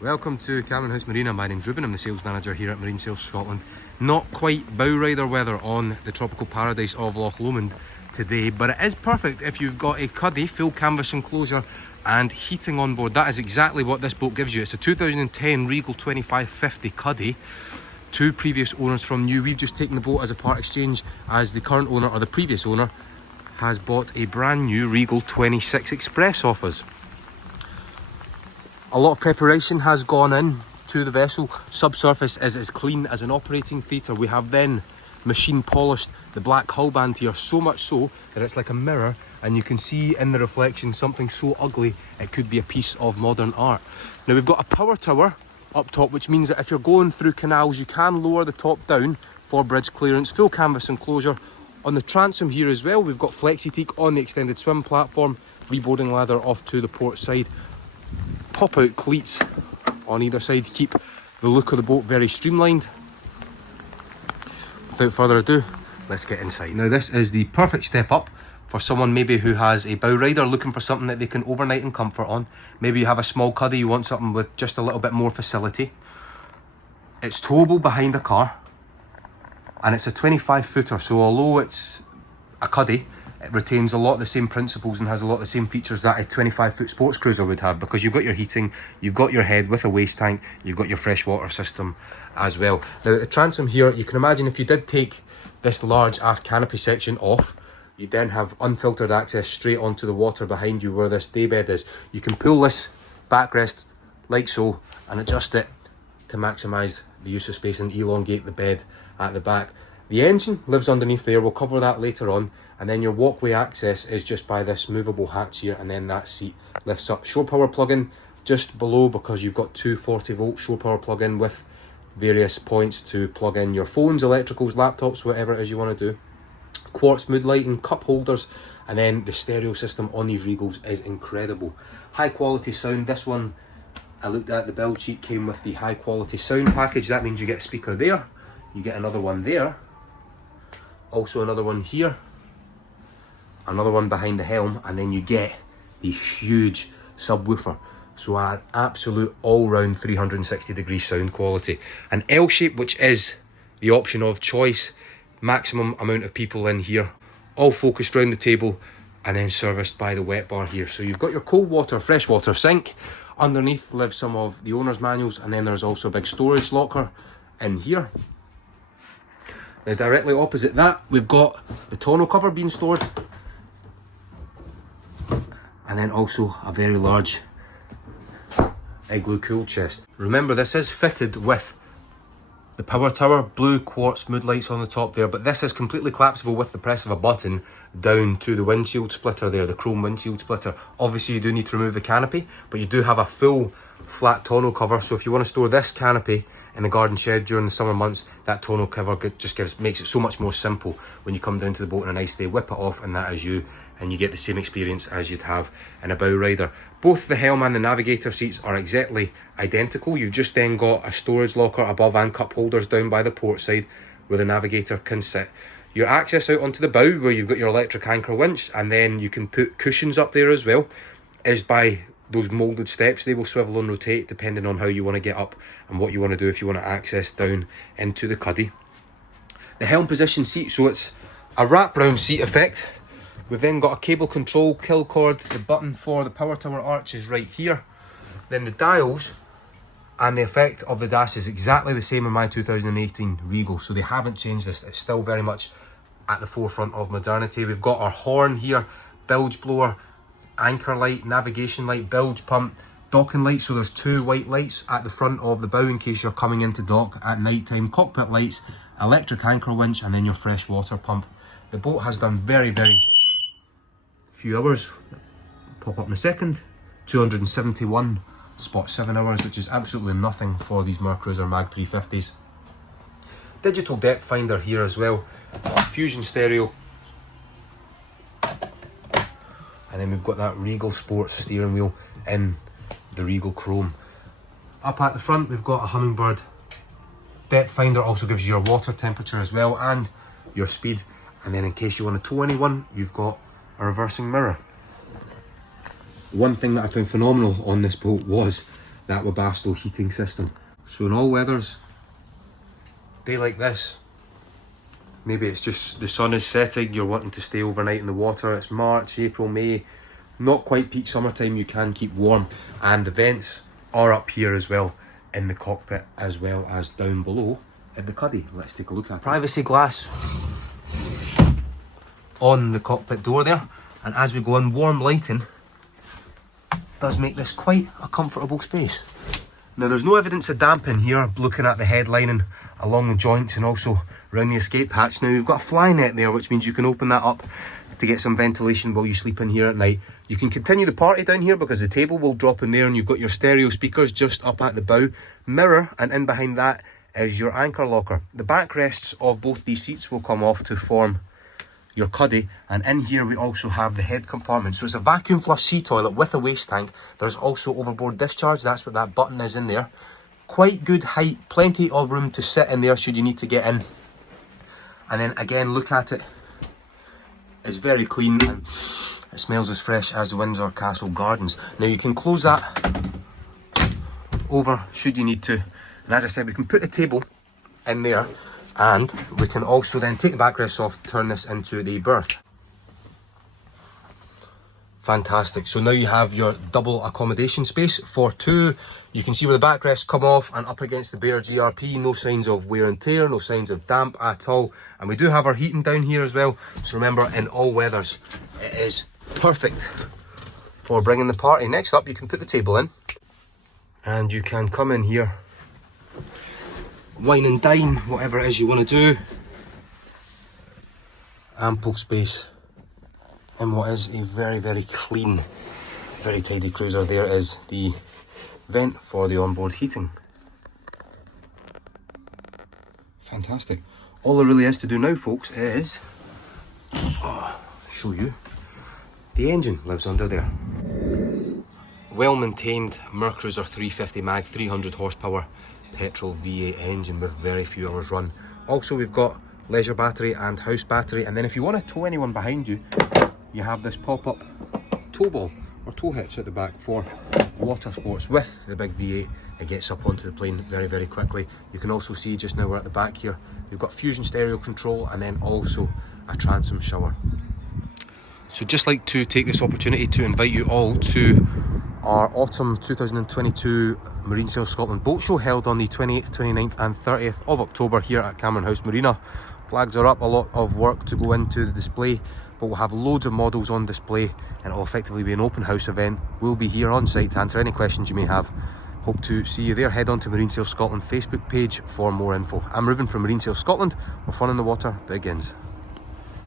Welcome to Cameron House Marina. My name's Ruben, I'm the sales manager here at Marine Sales Scotland. Not quite bow rider weather on the tropical paradise of Loch Lomond today, but it is perfect if you've got a cuddy, full canvas enclosure and heating on board. That is exactly what this boat gives you. It's a 2010 Regal 2550 cuddy. Two previous owners from new. We've just taken the boat as a part exchange, as the current owner, or the previous owner, has bought a brand new Regal 26 Express off us. A lot of preparation has gone in to the vessel. Subsurface is as clean as an operating theatre. We have then machine polished the black hull band here, so much so that it's like a mirror, and you can see in the reflection something so ugly it could be a piece of modern art. Now we've got a power tower up top, which means that if you're going through canals you can lower the top down for bridge clearance. Full canvas enclosure. On the transom here as well, we've got flexi-teak on the extended swim platform, reboarding ladder off to the port side. Pop out cleats on either side to keep the look of the boat very streamlined. Without further ado, let's get inside. Now this is the perfect step up for someone maybe who has a bow rider looking for something that they can overnight in comfort on. Maybe you have a small cuddy, you want something with just a little bit more facility. It's towable behind the car, and it's a 25 footer, so although it's a cuddy, it retains a lot of the same principles and has a lot of the same features that a 25 foot sports cruiser would have, because you've got your heating, you've got your head with a waste tank, you've got your freshwater system as well. Now the transom here, you can imagine if you did take this large aft canopy section off, you then have unfiltered access straight onto the water behind you where this daybed is. You can pull this backrest like so and adjust it to maximise the use of space and elongate the bed at the back. The engine lives underneath there, we'll cover that later on, and then your walkway access is just by this movable hatch here, and then that seat lifts up. Shore power plug-in just below, because you've got two 40 volt shore power plug-in with various points to plug in your phones, electricals, laptops, whatever it is you want to do. Quartz mood lighting, cup holders, and then the stereo system on these Regals is incredible. High quality sound. This one, I looked at the build sheet, came with the high quality sound package. That means you get a speaker there, you get another one there, also another one here, another one behind the helm, and then you get the huge subwoofer. So an absolute all-round 360 degree sound quality. An L-shape, which is the option of choice, maximum amount of people in here, all focused around the table, and then serviced by the wet bar here. So you've got your cold water, fresh water sink. Underneath live some of the owner's manuals, and then there's also a big storage locker in here. Now directly opposite that, we've got the tonneau cover being stored, and then also a very large igloo cool chest. Remember, this is fitted with the power tower, blue quartz mood lights on the top there, but this is completely collapsible with the press of a button down to the windshield splitter there, the chrome windshield splitter. Obviously you do need to remove the canopy, but you do have a full flat tonneau cover, so if you want to store this canopy in the garden shed during the summer months, that tonneau cover just makes it so much more simple when you come down to the boat on a nice day, whip it off, and that is you, and you get the same experience as you'd have in a bow rider. Both the helm and the navigator seats are exactly identical. You've just then got a storage locker above and cup holders down by the port side where the navigator can sit. Your access out onto the bow, where you've got your electric anchor winch, and then you can put cushions up there as well, is by those moulded steps. They will swivel and rotate depending on how you want to get up and what you want to do if you want to access down into the cuddy. The helm position seat, so it's a wraparound seat effect. We've then got a cable control, kill cord, the button for the power tower arch is right here. Then the dials and the effect of the dash is exactly the same in my 2018 Regal, so they haven't changed this. It's still very much at the forefront of modernity. We've got our horn here, bilge blower, anchor light, navigation light, bilge pump, docking light, so there's two white lights at the front of the bow in case you're coming into dock at night time, cockpit lights, electric anchor winch, and then your fresh water pump. The boat has done very few hours, pop up in a second, 271.7 hours, which is absolutely nothing for these Mercruiser Mag 350s. Digital depth finder here as well, Fusion stereo, and then we've got that Regal Sports steering wheel in the Regal Chrome. Up at the front we've got a Hummingbird depth finder, also gives you your water temperature as well and your speed, and then in case you want to tow anyone, you've got a reversing mirror. One thing that I found phenomenal on this boat was that Webasto heating system. So in all weathers, day like this, maybe it's just the sun is setting, you're wanting to stay overnight in the water, it's March, April, May, not quite peak summertime, you can keep warm, and the vents are up here as well in the cockpit as well as down below in the cuddy. Let's take a look at it. Privacy glass on the cockpit door there, and as we go in, warm lighting does make this quite a comfortable space. Now there's no evidence of damp in here, looking at the headlining along the joints and also around the escape hatch. Now you've got a fly net there, which means you can open that up to get some ventilation while you sleep in here at night. You can continue the party down here because the table will drop in there, and you've got your stereo speakers just up at the bow mirror, and in behind that is your anchor locker. The backrests of both these seats will come off to form your cuddy, and in here we also have the head compartment. So it's a vacuum flush sea toilet with a waste tank. There's also overboard discharge, that's what that button is in there. Quite good height, plenty of room to sit in there should you need to get in. And then again, look at it, it's very clean and it smells as fresh as the Windsor Castle gardens. Now you can close that over should you need to, and as I said, we can put the table in there, and we can also then take the backrests off, turn this into the berth. Fantastic. So now you have your double accommodation space for two. You can see where the backrests come off and up against the bare GRP. No signs of wear and tear, no signs of damp at all. And we do have our heating down here as well. So remember, in all weathers, it is perfect for bringing the party. Next up, you can put the table in, and you can come in here, wine and dine, whatever it is you want to do. Ample space in what is a very, very clean, very tidy cruiser. There is the vent for the onboard heating. Fantastic. All there really is to do now, folks, is show you the engine lives under there. Well maintained Mercruiser 350 mag, 300 horsepower petrol V8 engine with very few hours run. Also we've got leisure battery and house battery, and then if you want to tow anyone behind you, you have this pop-up tow ball or tow hitch at the back for water sports. With the big V8, it gets up onto the plane very, very quickly. You can also see just now we're at the back here, you've got Fusion stereo control and then also a transom shower. So just like to take this opportunity to invite you all to our autumn 2022 Marine Sail Scotland boat show, held on the 28th, 29th and 30th of October here at Cameron House Marina. Flags are up, a lot of work to go into the display, but we'll have loads of models on display and it'll effectively be an open house event. We'll be here on site to answer any questions you may have. Hope to see you there. Head on to Marine Sail Scotland Facebook page for more info. I'm Ruben from Marine Sail Scotland, where fun in the water begins.